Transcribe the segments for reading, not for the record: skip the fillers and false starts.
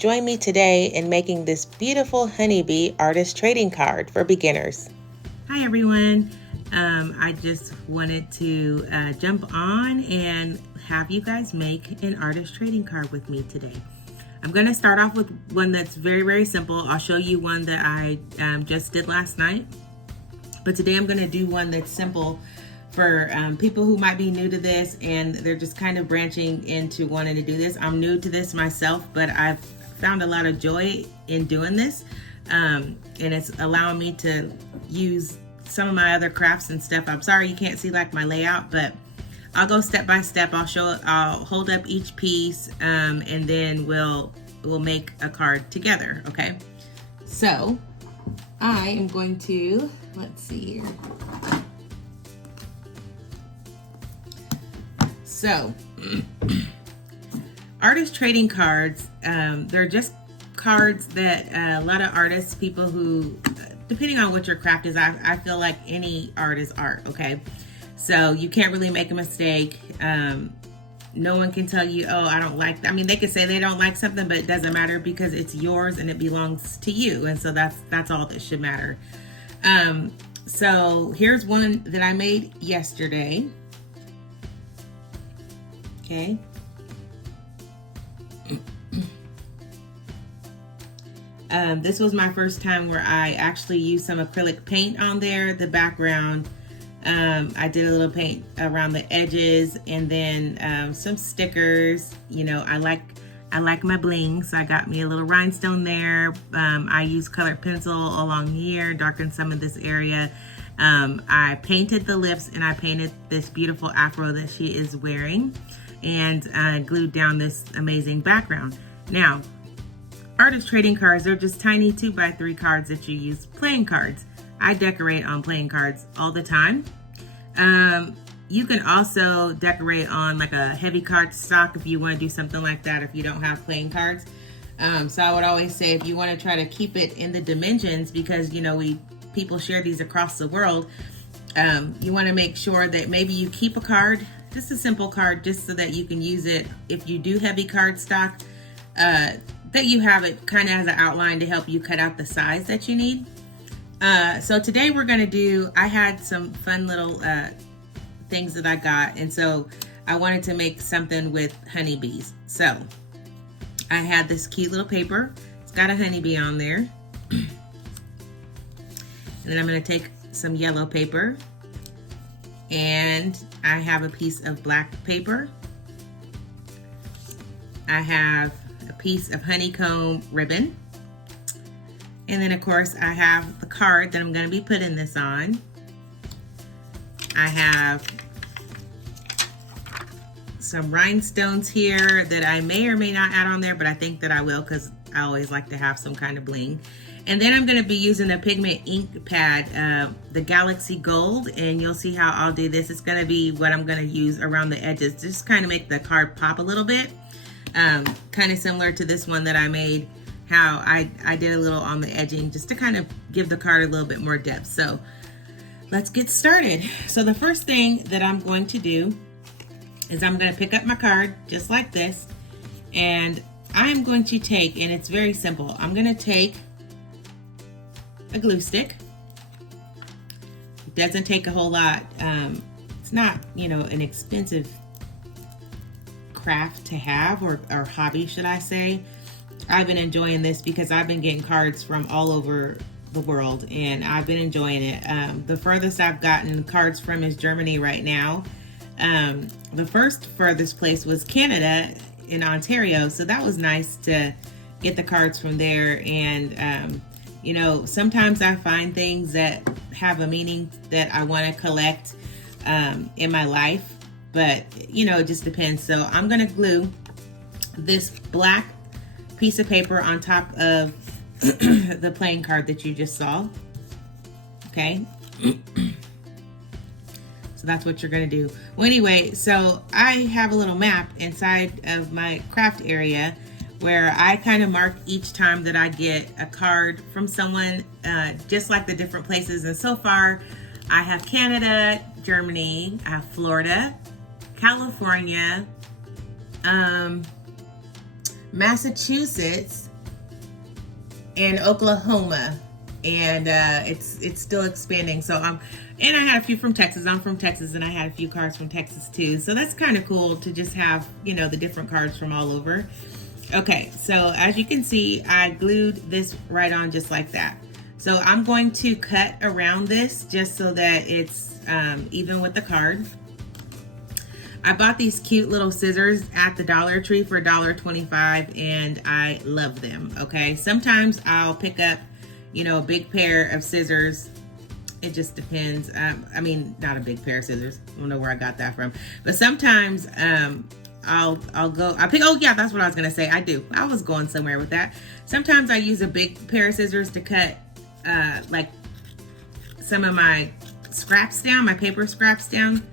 Join me today in making this beautiful honeybee artist trading card for beginners. Hi everyone. I just wanted to jump on and have you guys make an artist trading card with me today. I'm going to start off with one that's very, very simple. I'll show you one that I just did last night. But today I'm going to do one that's simple for people who might be new to this and they're just kind of branching into wanting to do this. I'm new to this myself, but I've found a lot of joy in doing this. And it's allowing me to use some of my other crafts and stuff. I'm sorry you can't see like my layout, but I'll go step by step. I'll hold up each piece and then we'll make a card together, okay? So I am going to, let's see here. So, artist trading cards, they're just cards that a lot of artists, people who, depending on what your craft is, I feel like any art is art, okay? So you can't really make a mistake. No one can tell you, oh, I don't like that. I mean, they could say they don't like something, but it doesn't matter because it's yours and it belongs to you. And so that's all that should matter. So here's one that I made yesterday. Okay. This was my first time where I actually used some acrylic paint on there, the background. I did a little paint around the edges and then some stickers. You know, I like my bling, so I got me a little rhinestone there. I used colored pencil along here, darkened some of this area. I painted the lips and I painted this beautiful afro that she is wearing and glued down this amazing background. Now, artist trading cards, they're just tiny 2x3 cards that you use, playing cards. I decorate on playing cards all the time. You can also decorate on like a heavy card stock if you want to do something like that if you don't have playing cards. So I would always say if you want to try to keep it in the dimensions, because you know people share these across the world, you want to make sure that maybe you keep a card, just a simple card, just so that you can use it if you do heavy card stock, that you have it kind of as an outline to help you cut out the size that you need. So today we're going to do, I had some fun little things that I got, and so I wanted to make something with honeybees. So I had this cute little paper. It's got a honeybee on there. And then I'm going to take some yellow paper, and I have a piece of black paper. I have a piece of honeycomb ribbon. And then of course I have the card that I'm going to be putting this on. I have some rhinestones here that I may or may not add on there, but I think that I will because I always like to have some kind of bling. And then I'm going to be using a pigment ink pad, the Galaxy Gold, and you'll see how I'll do this. It's going to be what I'm going to use around the edges, just kind of make the card pop a little bit. Kind of similar to this one that I made, how I did a little on the edging just to kind of give the card a little bit more depth. So let's get started. So the first thing that I'm going to do is I'm going to pick up my card just like this, and I'm going to take, and it's very simple, I'm going to take a glue stick. It doesn't take a whole lot. It's not, you know, an expensive craft to have, or hobby, should I say. I've been enjoying this because I've been getting cards from all over the world and I've been enjoying it. The furthest I've gotten cards from is Germany right now. The first furthest place was Canada in Ontario, so that was nice to get the cards from there. And you know, sometimes I find things that have a meaning that I want to collect in my life, but you know, it just depends. So I'm gonna glue this black piece of paper on top of the playing card that you just saw. Okay. So that's what you're gonna do. Well, anyway, so I have a little map inside of my craft area where I kind of mark each time that I get a card from someone, just like the different places. And so far, I have Canada, Germany, I have Florida, California, Massachusetts and Oklahoma, and it's still expanding. So and I had a few from Texas. I'm from Texas, and I had a few cards from Texas too. So that's kind of cool to just have, you know, the different cards from all over. Okay, so as you can see, I glued this right on just like that. So I'm going to cut around this just so that it's even with the card. I bought these cute little scissors at the Dollar Tree for $1.25, and I love them, okay? Sometimes I'll pick up, you know, a big pair of scissors. It just depends. I mean, not a big pair of scissors. I don't know where I got that from. But sometimes I'll pick, oh yeah, that's what I was gonna say. I was going somewhere with that. Sometimes I use a big pair of scissors to cut like some of my scraps down, my paper scraps down,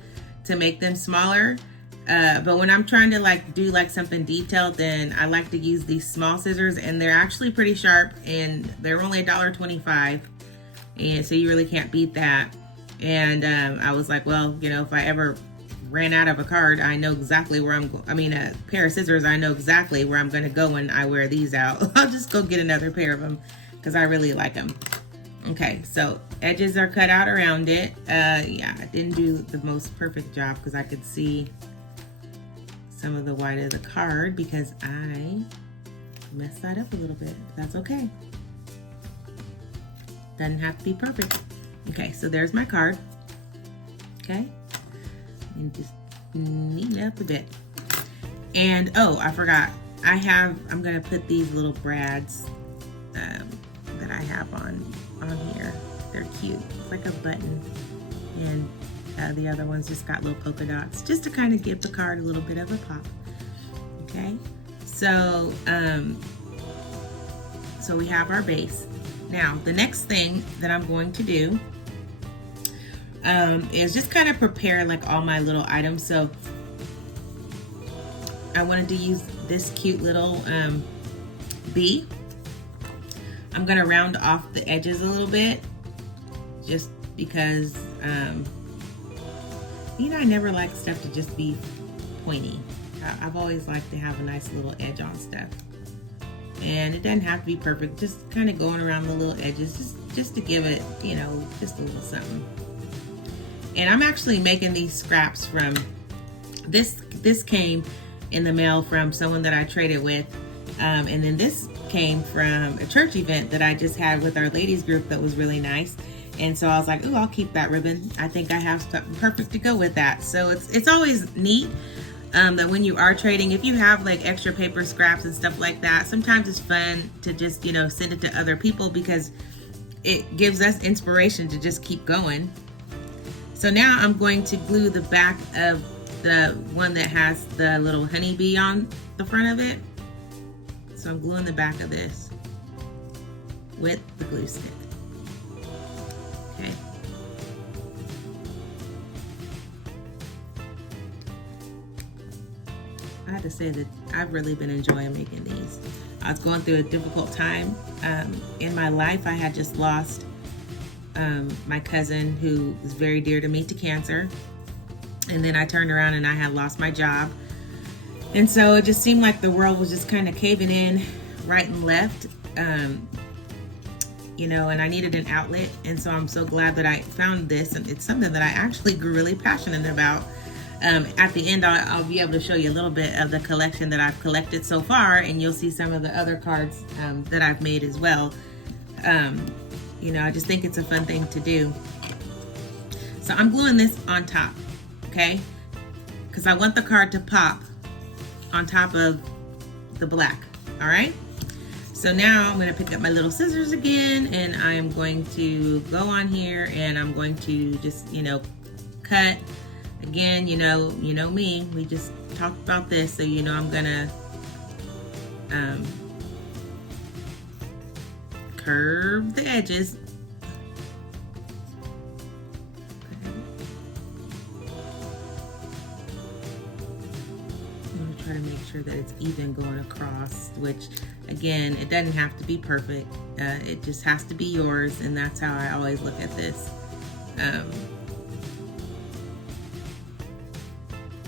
to make them smaller. But when I'm trying to like do like something detailed, then I like to use these small scissors, and they're actually pretty sharp, and they're only $1.25, and so you really can't beat that. And I was like, well, you know, if I ever ran out of a card, I know exactly where a pair of scissors, I know exactly where I'm gonna go when I wear these out. I'll just go get another pair of them because I really like them. Okay, so edges are cut out around it. Yeah, I didn't do the most perfect job because I could see some of the white of the card because I messed that up a little bit. That's okay. Doesn't have to be perfect. Okay, so there's my card. Okay, and just neaten it up a bit. And oh, I forgot. I'm gonna put these little brads that I have on here. They're cute. It's like a button, and the other ones just got little polka dots, just to kind of give the card a little bit of a pop. Okay, so so we have our base. Now the next thing that I'm going to do is just kind of prepare like all my little items. So I wanted to use this cute little bee. I'm gonna round off the edges a little bit, just because you know, I never like stuff to just be pointy. I've always liked to have a nice little edge on stuff, and it doesn't have to be perfect. Just kind of going around the little edges, just to give it, you know, just a little something. And I'm actually making these scraps from this. This came in the mail from someone that I traded with, and then this came from a church event that I just had with our ladies group that was really nice. And so I was like, oh, I'll keep that ribbon. I think I have something perfect to go with that. So it's always neat that when you are trading, if you have like extra paper scraps and stuff like that, sometimes it's fun to just, you know, send it to other people because it gives us inspiration to just keep going. So now I'm going to glue the back of the one that has the little honeybee on the front of it. So I'm gluing the back of this with the glue stick. Okay. I have to say that I've really been enjoying making these. I was going through a difficult time in my life. I had just lost my cousin, who was very dear to me, to cancer. And then I turned around and I had lost my job. And so it just seemed like the world was just kind of caving in right and left, you know, and I needed an outlet. And so I'm so glad that I found this, and it's something that I actually grew really passionate about. At the end, I'll be able to show you a little bit of the collection that I've collected so far, and you'll see some of the other cards that I've made as well. You know, I just think it's a fun thing to do. So I'm gluing this on top, okay? Because I want the card to pop on top of the black, all right? So now I'm gonna pick up my little scissors again, and I'm going to go on here, and I'm going to just, you know, cut. Again, you know me, we just talked about this, so you know I'm gonna curve the edges. I'm gonna try to make sure that it's even going across, which again, it doesn't have to be perfect. It just has to be yours, and that's how I always look at this.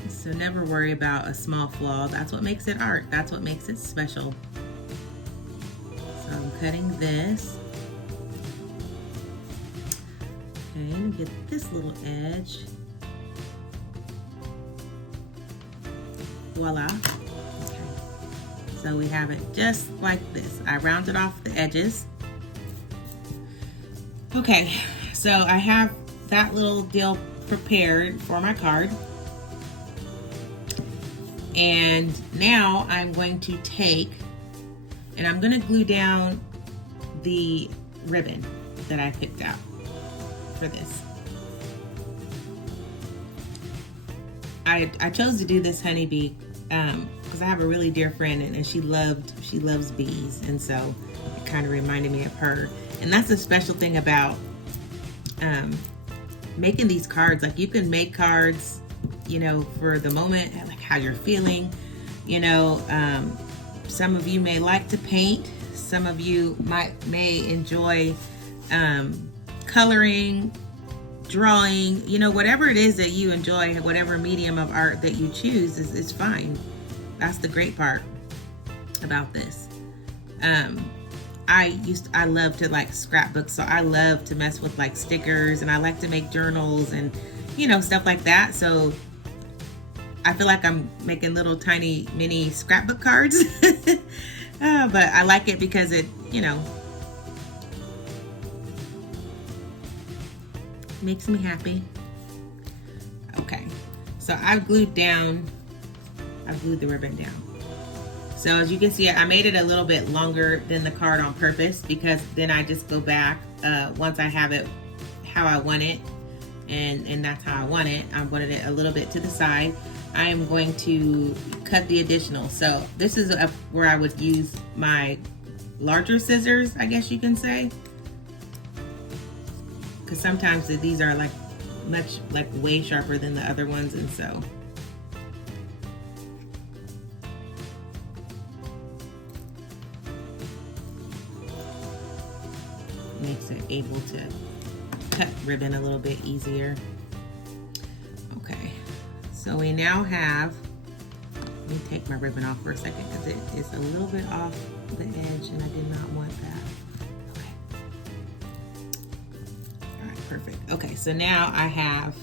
So So never worry about a small flaw. That's what makes it art. That's what makes it special. So I'm cutting this. Okay, and get this little edge. Voila. Okay. So we have it just like this. I rounded off the edges. Okay, so I have that little deal prepared for my card. And now I'm going to take, and I'm going to glue down the ribbon that I picked out for this. I chose to do this honeybee because I have a really dear friend, and she loves bees, and so it kind of reminded me of her. And that's the special thing about making these cards. Like, you can make cards, you know, for the moment, like how you're feeling. You know, some of you may like to paint. Some of you may enjoy coloring, drawing. You know, whatever it is that you enjoy, whatever medium of art that you choose is fine. That's the great part about this. I love to like scrapbook, so I love to mess with like stickers, and I like to make journals and, you know, stuff like that. So I feel like I'm making little tiny mini scrapbook cards. But I like it because it, you know, makes me happy. Okay, so I've glued the ribbon down. So as you can see, I made it a little bit longer than the card on purpose, because then I just go back once I have it how I want it, and that's how I want it. I wanted it a little bit to the side. I am going to cut the additional. So this is where I would use my larger scissors, I guess you can say, because sometimes these are like way sharper than the other ones, and so makes it able to cut ribbon a little bit easier. Okay, so we now have, let me take my ribbon off for a second because it is a little bit off the edge and I did not want that. Okay. All right, perfect. Okay, so now I have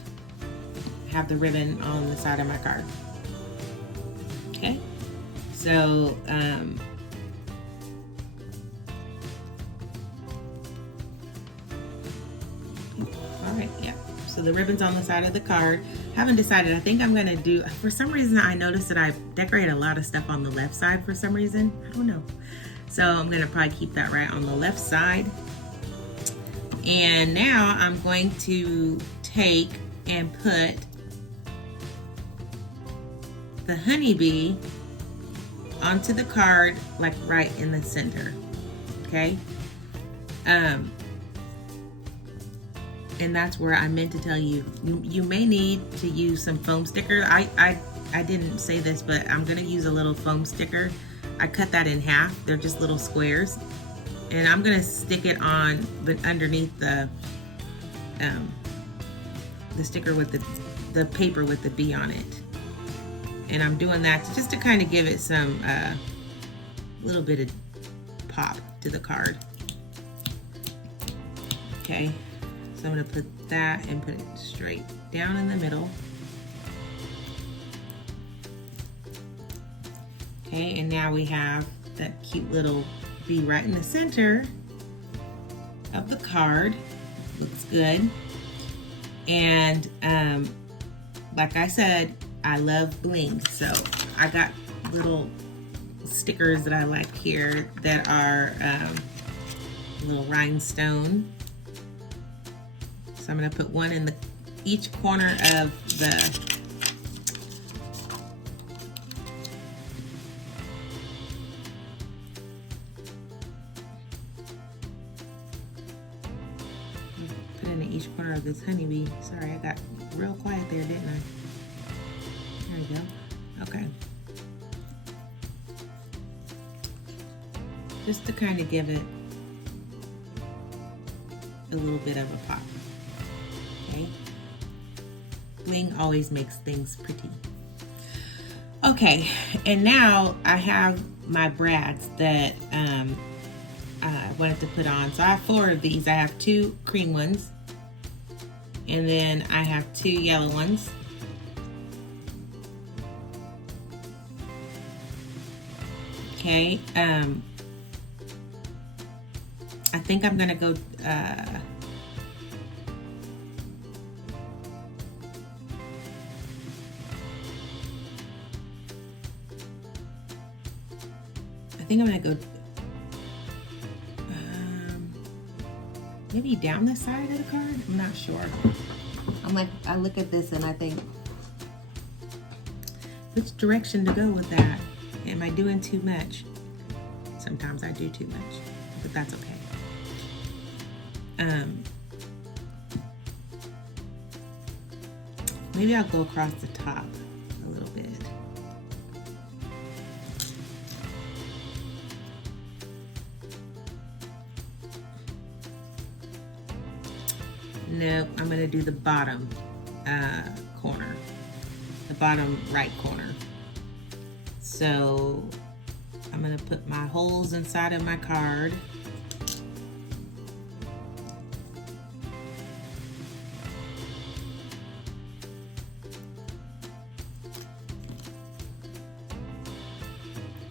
the ribbon on the side of my card. Okay, so so the ribbon's on the side of the card. Haven't decided. I think I'm gonna do, for some reason I noticed that I decorate a lot of stuff on the left side for some reason. I don't know. So I'm gonna probably keep that right on the left side. And now I'm going to take and put the honeybee onto the card, like right in the center. Okay. And that's where I meant to tell you, you may need to use some foam sticker. I didn't say this, but I'm gonna use a little foam sticker. I cut that in half. They're just little squares. And I'm gonna stick it on, but underneath the sticker with the paper with the bee on it. And I'm doing that just to kind of give it some little bit of pop to the card. Okay. So I'm going to put that and put it straight down in the middle. Okay, and now we have that cute little bee right in the center of the card. Looks good. And like I said, I love bling. So I got little stickers that I like here that are little rhinestone. So I'm going to put one in each corner of the each corner of this honeybee. Sorry, I got real quiet there, didn't I? There we go. Okay. Just to kind of give it a little bit of a pop. Okay. Bling always makes things pretty. Okay, and now I have my brads that I wanted to put on. So I have 4 of these. I have 2 cream ones, and then I have 2 yellow ones. Okay, I think I'm gonna go maybe down the side of the card. I'm not sure. I look at this and I think, which direction to go with that? Am I doing too much? Sometimes I do too much, but that's okay. Maybe I'll go across the top a little bit. Nope, I'm gonna do the bottom corner, the bottom right corner. So I'm gonna put my holes inside of my card.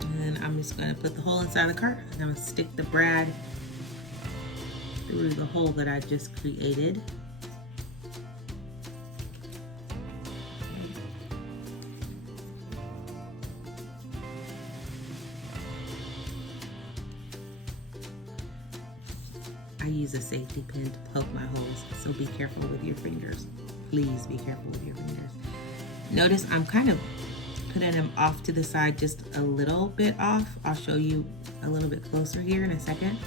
And then I'm just gonna put the hole inside the card, and I'm gonna stick the brad through the hole that I just created. I use a safety pin to poke my holes, so be careful with your fingers. Please be careful with your fingers. Notice I'm kind of putting them off to the side, just a little bit off. I'll show you a little bit closer here in a second.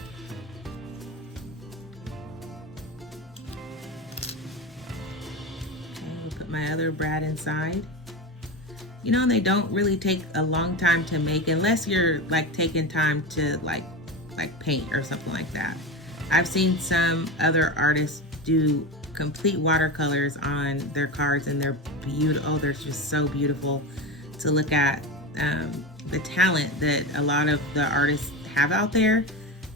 Okay, we'll put my other brad inside. You know, they don't really take a long time to make unless you're like taking time to like paint or something like that. I've seen some other artists do complete watercolors on their cards, and they're beautiful. Oh, they're just so beautiful to look at. The talent that a lot of the artists have out there.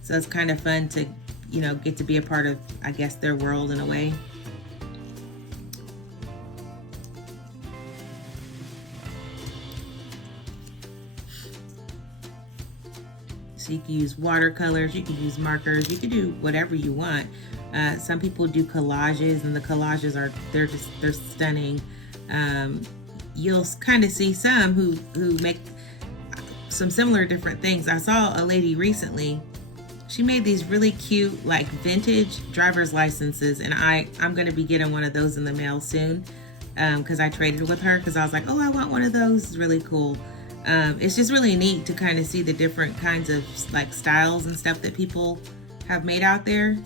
So it's kind of fun to, you know, get to be a part of, I guess, their world in a way. So you can use watercolors, you can use markers, you can do whatever you want. Some people do collages, and the collages they're stunning. You'll kind of see some who make some similar different things. I saw a lady recently. She made these really cute like vintage driver's licenses, and I'm gonna be getting one of those in the mail soon because I traded with her because I was like, oh, I want one of those. It's really cool. It's just really neat to kind of see the different kinds of like styles and stuff that people have made out there,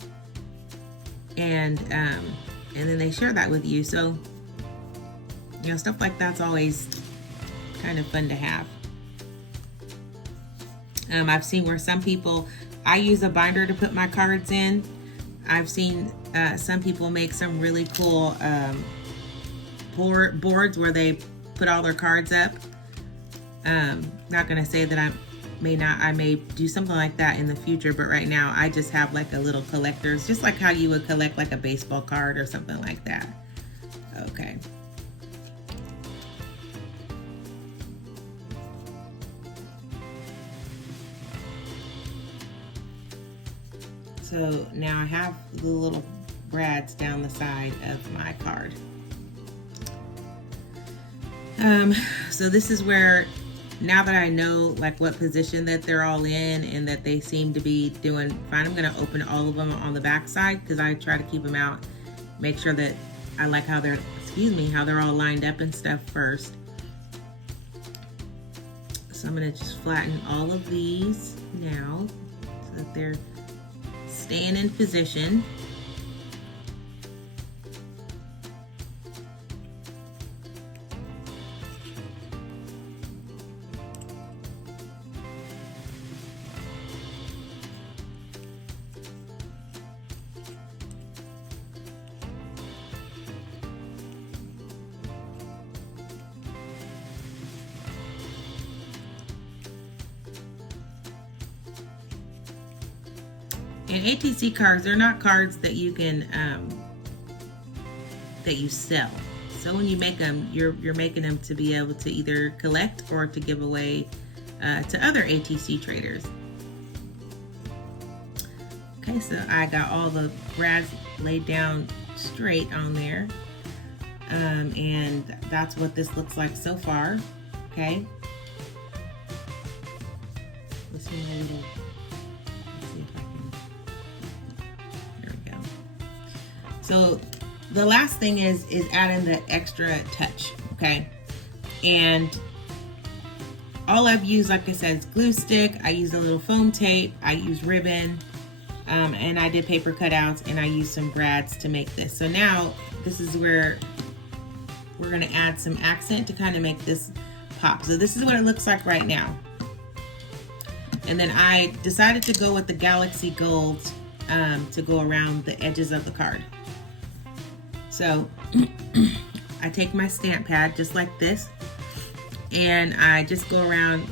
and then they share that with you. So, you know, stuff like that's always kind of fun to have. I've seen where some people, I use a binder to put my cards in. I've seen some people make some really cool boards where they put all their cards up. Not gonna say that I may do something like that in the future, but right now I just have like a little collector's, just like how you would collect like a baseball card or something like that. Okay. So now I have the little brads down the side of my card. So this is where, now that I know like what position that they're all in and that they seem to be doing fine, I'm gonna open all of them on the back side because I try to keep them out, make sure that I like how they're, how they're all lined up and stuff first. So I'm gonna just flatten all of these now so that they're staying in position. And ATC cards, they're not cards that you can that you sell. So when you make them, you're making them to be able to either collect or to give away to other ATC traders. Okay, so I got all the brads laid down straight on there, and that's what this looks like so far. Okay. Let's see my little. Let's see if I can. There we go. So the last thing is adding the extra touch. Okay, and all I've used, like I said, is glue stick. I used a little foam tape. I used ribbon. And I did paper cutouts, and I used some brads to make this. So now this is where we're gonna add some accent to kind of make this pop. So this is what it looks like right now. And then I decided to go with the Galaxy Gold to go around the edges of the card. So I take my stamp pad just like this, and I just go around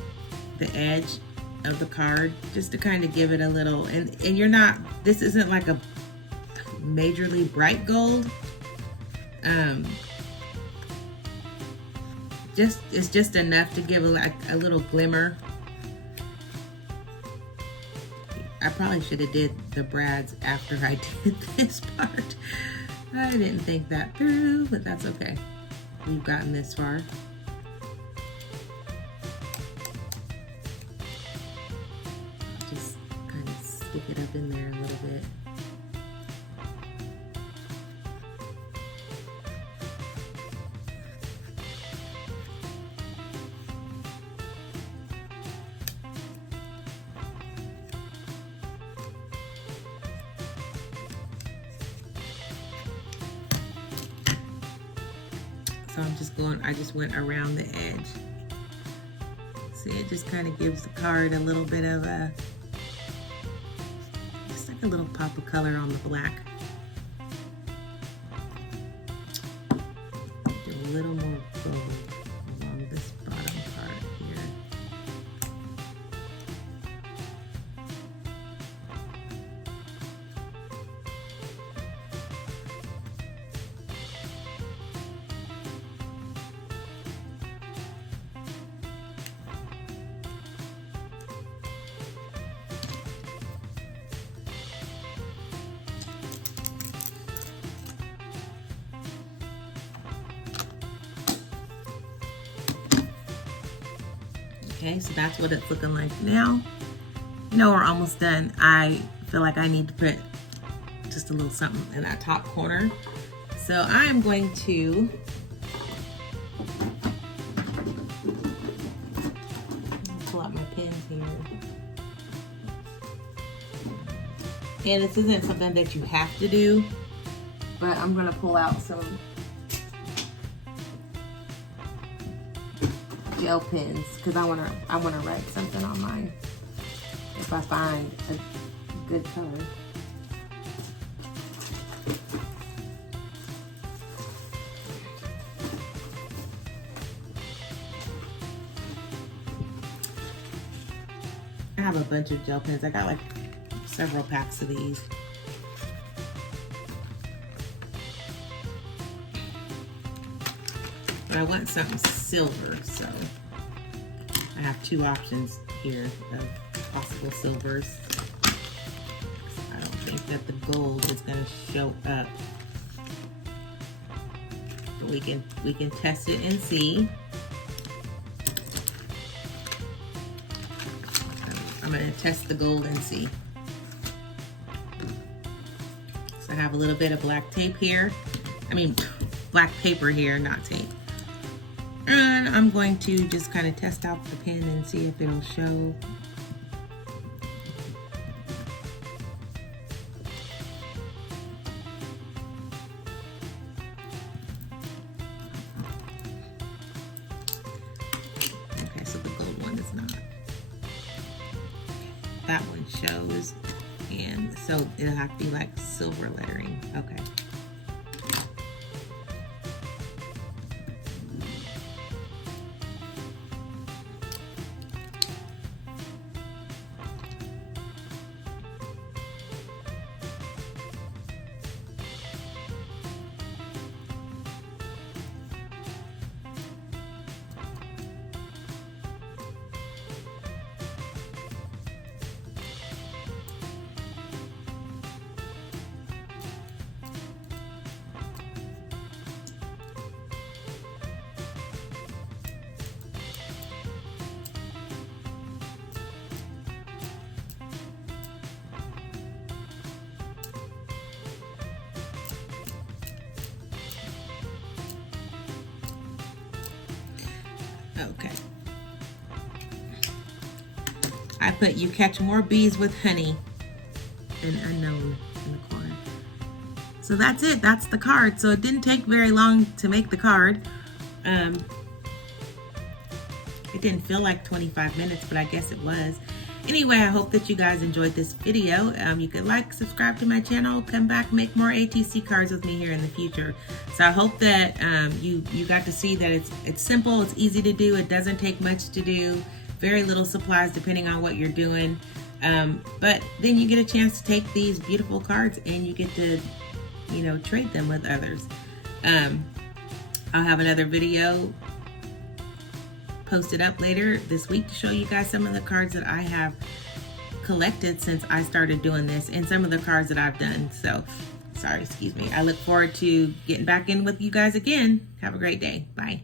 the edge of the card just to kind of give it a little, and you're not, this isn't like a majorly bright gold, it's just enough to give a little glimmer. I probably should have did the brads after I did this part. I didn't think that through, but that's okay. We've gotten this far. Stick it up in there a little bit. So I just went around the edge. See, it just kind of gives the card a little bit of a little pop of color on the black. Do a little more gold along this bottom part here. Okay, so that's what it's looking like now. You know, we're almost done. I feel like I need to put just a little something in that top corner. So I am going to pull out my pins here. And this isn't something that you have to do, but I'm gonna pull out some gel pens because I wanna write something on mine if I find a good color. I have a bunch of gel pens. I got like several packs of these. But I want something silver, so I have two options here of possible silvers. I don't think that the gold is going to show up, but we can test it and see. I'm going to test the gold and see. So I have a little bit of black tape here. Black paper here, not tape. And I'm going to just kind of test out the pen and see if it'll show. Okay, so the gold one is not. That one shows, and so it'll have to be like silver lettering. Okay. Okay. I put "You catch more bees with honey than unknown" in the corner. So that's it. That's the card. So it didn't take very long to make the card. It didn't feel like 25 minutes, but I guess it was. Anyway, I hope that you guys enjoyed this video. You could like, subscribe to my channel, come back, make more ATC cards with me here in the future. So I hope that you got to see that it's simple, it's easy to do, it doesn't take much to do, very little supplies depending on what you're doing. But then you get a chance to take these beautiful cards and you get to, you know, trade them with others. I'll have another video posted up later this week to show you guys some of the cards that I have collected since I started doing this and some of the cards that I've done. So, sorry, excuse me. I look forward to getting back in with you guys again. Have a great day. Bye.